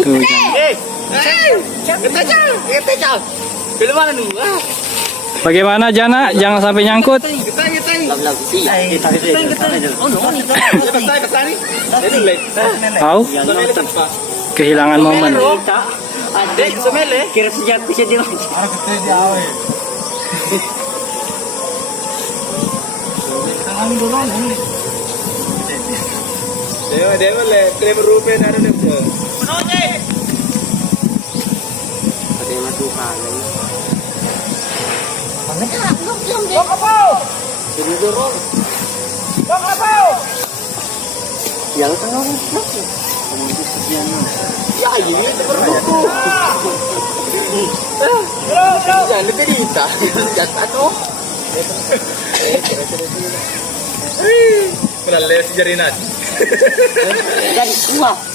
Tuh, jangan. Bagaimana Jana? Jangan sampai nyangkut. Tahu? Kehilangan momen. Kira sejak bisa dia. Yang tengah ya ini terbuku. Jangan cerita. Jangan tuh. Kenal les jari nasi. Dan dua.